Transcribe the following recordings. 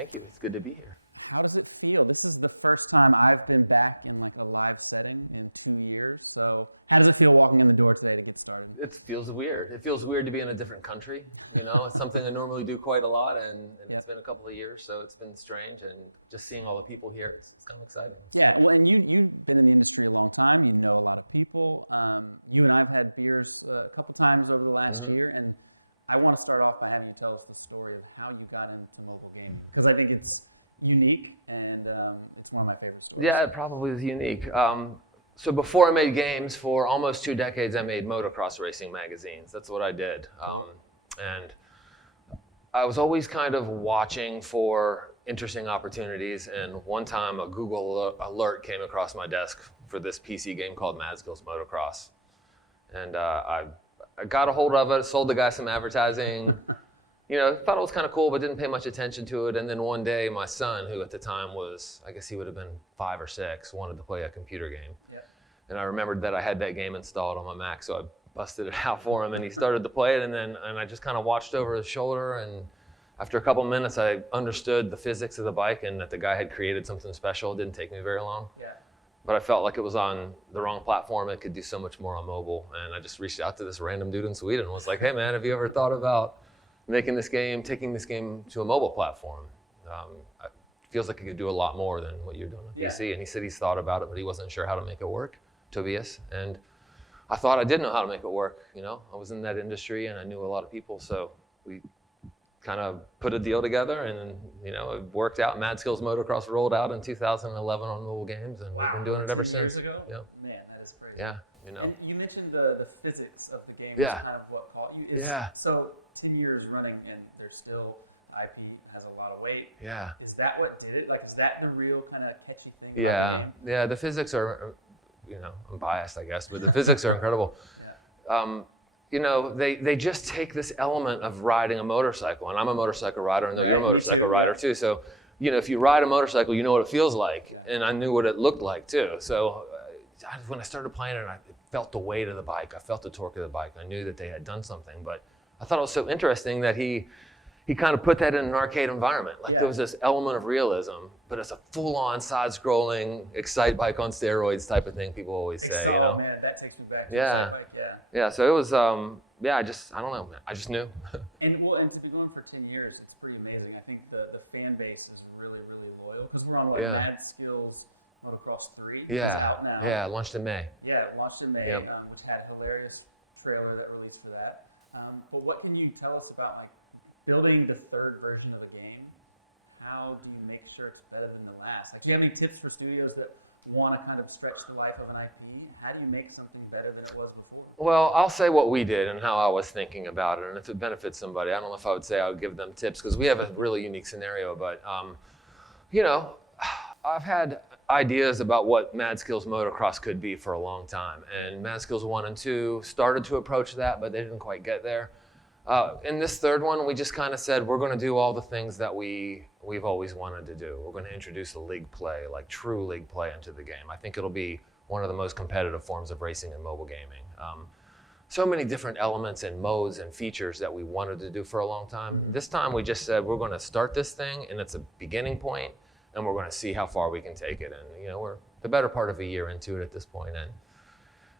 Thank you. It's good to be here. How does it feel? This is the first time I've been back in like a live setting in 2 years. So how does it feel walking in the door today to get started? It feels weird. It feels weird to be in a different country. You know, it's something I normally do quite a lot, and it's been a couple of years, so it's been strange. And just seeing all the people here, it's kind of exciting. Well, and you've been in the industry a long time. You know a lot of people. You and I have had beers a couple times over the last year, and I want to start off by having you tell us the story of how you got into mobile gaming, because I think it's unique, and it's one of my favorite stories. Yeah, it probably is unique. So before I made games, for almost 2 decades, I made motocross racing magazines. That's what I did. And I was always kind of watching for interesting opportunities, and one time a Google alert came across my desk for this PC game called Mad Skills Motocross. And I got a hold of it, sold the guy some advertising. You know, thought it was kind of cool, but didn't pay much attention to it. And then one day, my son, who at the time was, I guess he would have been 5 or 6, wanted to play a computer game. Yeah. And I remembered that I had that game installed on my Mac, so I busted it out for him, and he started to play it. And I just kind of watched over his shoulder. And after a couple minutes, I understood the physics of the bike and that the guy had created something special. It didn't take me very long. Yeah. But I felt like it was on the wrong platform. It could do so much more on mobile. And I just reached out to this random dude in Sweden and was like, hey, man, have you ever thought about making this game, taking this game to a mobile platform? It feels like it could do a lot more than what you're doing on PC. And he said he's thought about it, but he wasn't sure how to make it work, Tobias. And I thought I did know how to make it work. You know, I was in that industry and I knew a lot of people. So we kind of put a deal together, and you know, it worked out. Mad Skills Motocross rolled out in 2011 on mobile games, and we've been doing it ever since. 2 years ago? Yeah. Man, that is crazy. Yeah, you know. And you mentioned the physics of the game Yeah. is kind of what caught you. So 10 years running, and there's still IP has a lot of weight. Yeah. Is that what did it? Like, is that the real kind of catchy thing? Yeah. about the game? Yeah. The physics are, you know, I'm biased, I guess, but the physics are incredible. Yeah. You know, they just take this element of riding a motorcycle, and I'm a motorcycle rider, and you're a motorcycle rider too. So, you know, if you ride a motorcycle, you know what it feels like, and I knew what it looked like too. So, when I started playing it, I felt the weight of the bike, I felt the torque of the bike. I knew that they had done something, but I thought it was so interesting that he kind of put that in an arcade environment. Like there was this element of realism, but it's a full-on side-scrolling Excite bike on steroids type of thing. People always say, you know. Oh man, that takes me back. To Yeah. the bike, Yeah, so it was, I don't know, man. I just knew. And to be going for 10 years, it's pretty amazing. I think the fan base is really, really loyal, because we're on like Mad Skills Motocross 3. It's out now. Yeah, launched in May. Yeah, it launched in May, Yep. Which had a hilarious trailer that released for that. But what can you tell us about like building the third version of a game? How do you make sure it's better than the last? Like, do you have any tips for studios that want to kind of stretch the life of an IP? How do you make something better than it was before? Well, I'll say what we did and how I was thinking about it, and if it benefits somebody, I don't know if I would say I would give them tips, because we have a really unique scenario, but, you know, I've had ideas about what Mad Skills Motocross could be for a long time, and Mad Skills 1 and 2 started to approach that, but they didn't quite get there. In this third one, we just kind of said, we're going to do all the things that we've always wanted to do. We're going to introduce a league play, like true league play into the game. I think it'll be one of the most competitive forms of racing in mobile gaming. So many different elements and modes and features that we wanted to do for a long time. This time we just said, we're going to start this thing, and it's a beginning point, and we're going to see how far we can take it. And you know, we're the better part of a year into it at this point,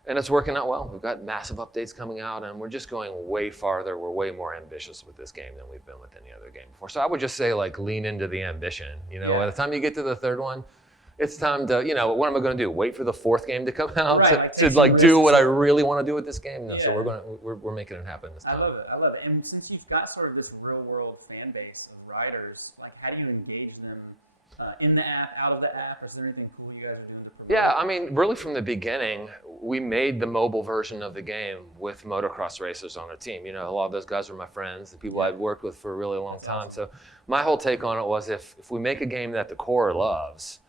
and it's working out well. We've got massive updates coming out, and we're just going way farther. We're way more ambitious with this game than we've been with any other game before. So I would just say, like, lean into the ambition. You know, by the time you get to the third one, it's time to, you know, what am I going to do? Wait for the fourth game to come out to like do what I really want to do with this game? No, so we're making it happen this time. I love it. And since you've got sort of this real world fan base of riders, like, how do you engage them in the app, out of the app? Or is there anything cool you guys are doing to promote? Yeah, I mean, really from the beginning, we made the mobile version of the game with motocross racers on our team. You know, a lot of those guys were my friends, the people I'd worked with for a really long time. So my whole take on it was, if we make a game that the core loves,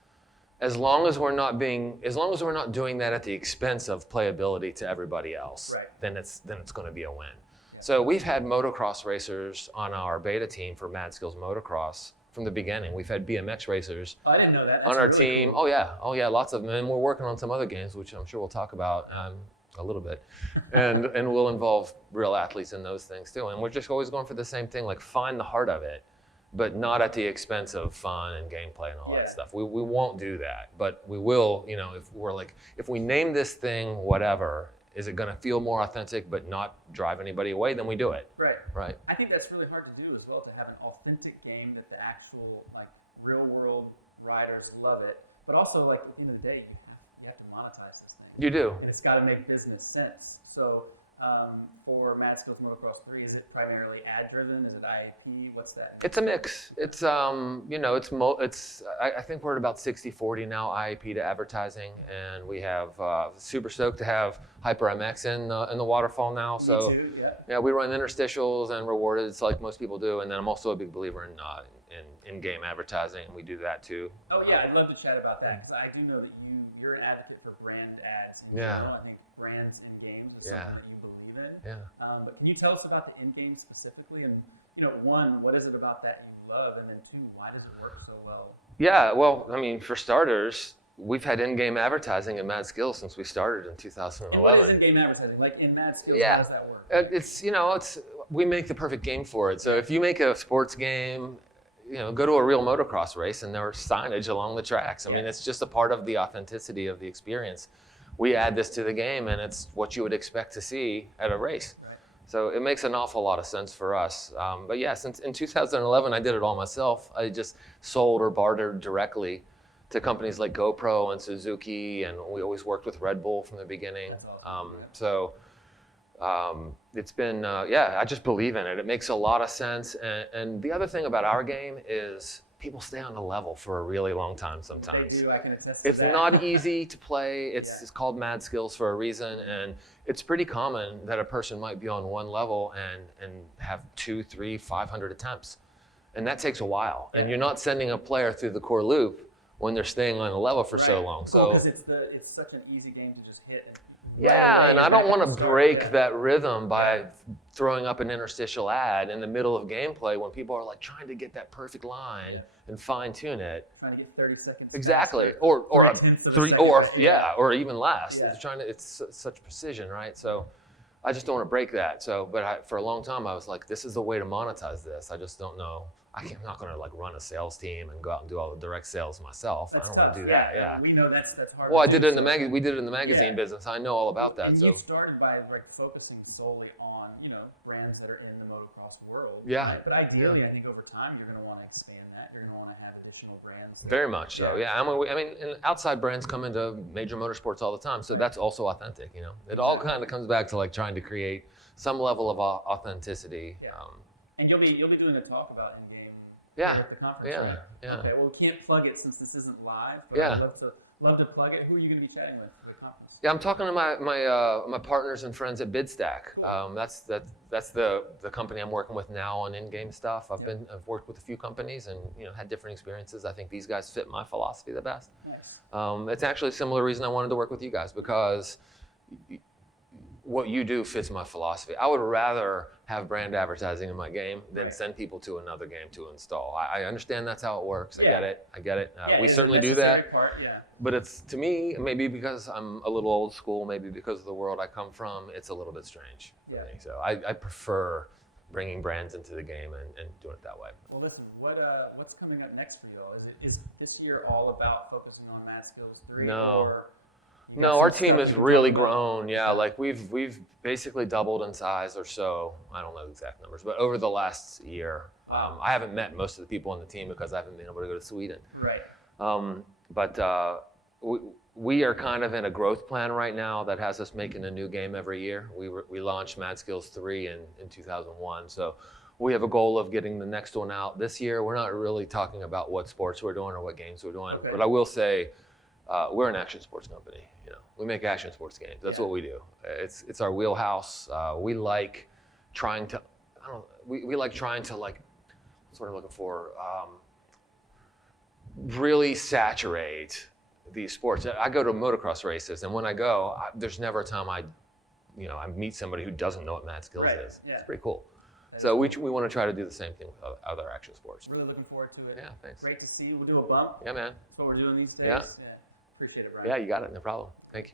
as long as we're not doing that at the expense of playability to everybody else, then it's going to be a win. Yeah. So we've had motocross racers on our beta team for Mad Skills Motocross from the beginning. We've had BMX racers I didn't know that. on our team. Cool. Oh yeah, lots of them. And we're working on some other games, which I'm sure we'll talk about a little bit, and we'll involve real athletes in those things too. And we're just always going for the same thing, like find the heart of it. but not at the expense of fun and gameplay and all Yeah. that stuff. We won't do that, but we will, if we name this thing whatever, is it going to feel more authentic but not drive anybody away, then we do it. Right. I think that's really hard to do as well, to have an authentic game that the actual real world riders love it, but also at the end of the day, you have to monetize this thing. You do. And it's got to make business sense. So for Mad Skills Motocross 3, is it primarily ad driven? Is it IAP? What's that? It's a mix. It's I think we're at about 60-40 now, IAP to advertising, and we have super stoked to have HyprMX in the waterfall now. So Me too, yeah, we run interstitials and rewarded. It's like most people do, and then I'm also a big believer in in-game advertising, and we do that too. Oh yeah, I'd love to chat about that, because I do know that you're an advocate for brand ads in Yeah. general. I think brands in games is Yeah. something that you believe in. Yeah. But can you tell us about the in-game specifically? And one, what is it about that you love? And then two, why does it work so well? Yeah, well, I mean, for starters, we've had in-game advertising in Mad Skills since we started in 2011. And what is in-game advertising? Like in Mad Skills, Yeah. how does that work? We make the perfect game for it. So if you make a sports game, go to a real motocross race and there's signage along the tracks. I mean, it's just a part of the authenticity of the experience. We add this to the game, and it's what you would expect to see at a race. Right. So it makes an awful lot of sense for us. But yeah, since in 2011, I did it all myself. I just sold or bartered directly to companies like GoPro and Suzuki, and we always worked with Red Bull from the beginning. That's awesome. It's been, I just believe in it. It makes a lot of sense. And the other thing about our game is people stay on the level for a really long time sometimes. They do, I can attest to It's that. not easy to play. It's called Mad Skills for a reason. And it's pretty common that a person might be on one level and have 200, 300, 500 attempts. And that takes a while. And you're not sending a player through the core loop when they're staying on the level for so long. So because it's such an easy game to just hit. and I don't want to break that. that rhythm by throwing up an interstitial ad in the middle of gameplay when people are trying to get that perfect line and fine tune it. Trying to get 30 seconds. Exactly, faster, or a 3/10 of a three, second or faster. or even less. Yeah. It's such precision, right? So I just don't want to break that. So, but for a long time I was like, this is the way to monetize this. I just don't know. I'm not going to run a sales team and go out and do all the direct sales myself. That's I don't tough. want to do that. Yeah. We know that's hard. Well, I to did do. it in the magazine. We did it in the magazine Yeah. business. I know all about that. And So you started by focusing solely on brands that are in the motocross world. Yeah. Right? But ideally, I think over time you're going to want to expand that. You're going to want to have additional brands. very much so. Yeah. I mean, and outside brands come into major motorsports all the time, so that's also authentic. It all kind of comes back to trying to create some level of authenticity. Yeah. And you'll be doing a talk about in-game. Yeah. At the conference, Yeah. right? Yeah. Okay. Well, we can't plug it since this isn't live. But Yeah. I'd love to plug it. Who are you going to be chatting with for the conference? Yeah, I'm talking to my partners and friends at BidStack. Cool. That's the company I'm working with now on in-game stuff. I've worked with a few companies and had different experiences. I think these guys fit my philosophy the best. Nice. It's actually a similar reason I wanted to work with you guys, because what you do fits my philosophy. I would rather have brand advertising in my game than send people to another game to install. I understand that's how it works. I get it. We it's a certainly do that. necessary part, yeah. But it's, to me, maybe because I'm a little old school, maybe because of the world I come from, it's a little bit strange for me. So I prefer bringing brands into the game and doing it that way. Well, listen, what's coming up next for y'all? Is this year all about focusing on Mad Skills 3? No. Or No, our team has really grown. Yeah, we've basically doubled in size or so. I don't know the exact numbers, but over the last year, I haven't met most of the people on the team because I haven't been able to go to Sweden. Right. But we are kind of in a growth plan right now that has us making a new game every year. We launched Mad Skills 3 in 2001, so we have a goal of getting the next one out this year. We're not really talking about what sports we're doing or what games we're doing, but I will say we're an action sports company. We make action sports games. That's what we do. It's our wheelhouse. We like trying to, we like trying to that's what I'm looking for. Really saturate these sports. I go to motocross races, and when I go, there's never a time I meet somebody who doesn't know what Mad Skills is. Yeah. It's pretty cool. So we want to try to do the same thing with other action sports. Really looking forward to it. Yeah, thanks. Great to see you. We'll do a bump. Yeah, man. That's what we're doing these days. Yeah. Appreciate it, Bryan. Yeah, you got it. No problem. Thank you.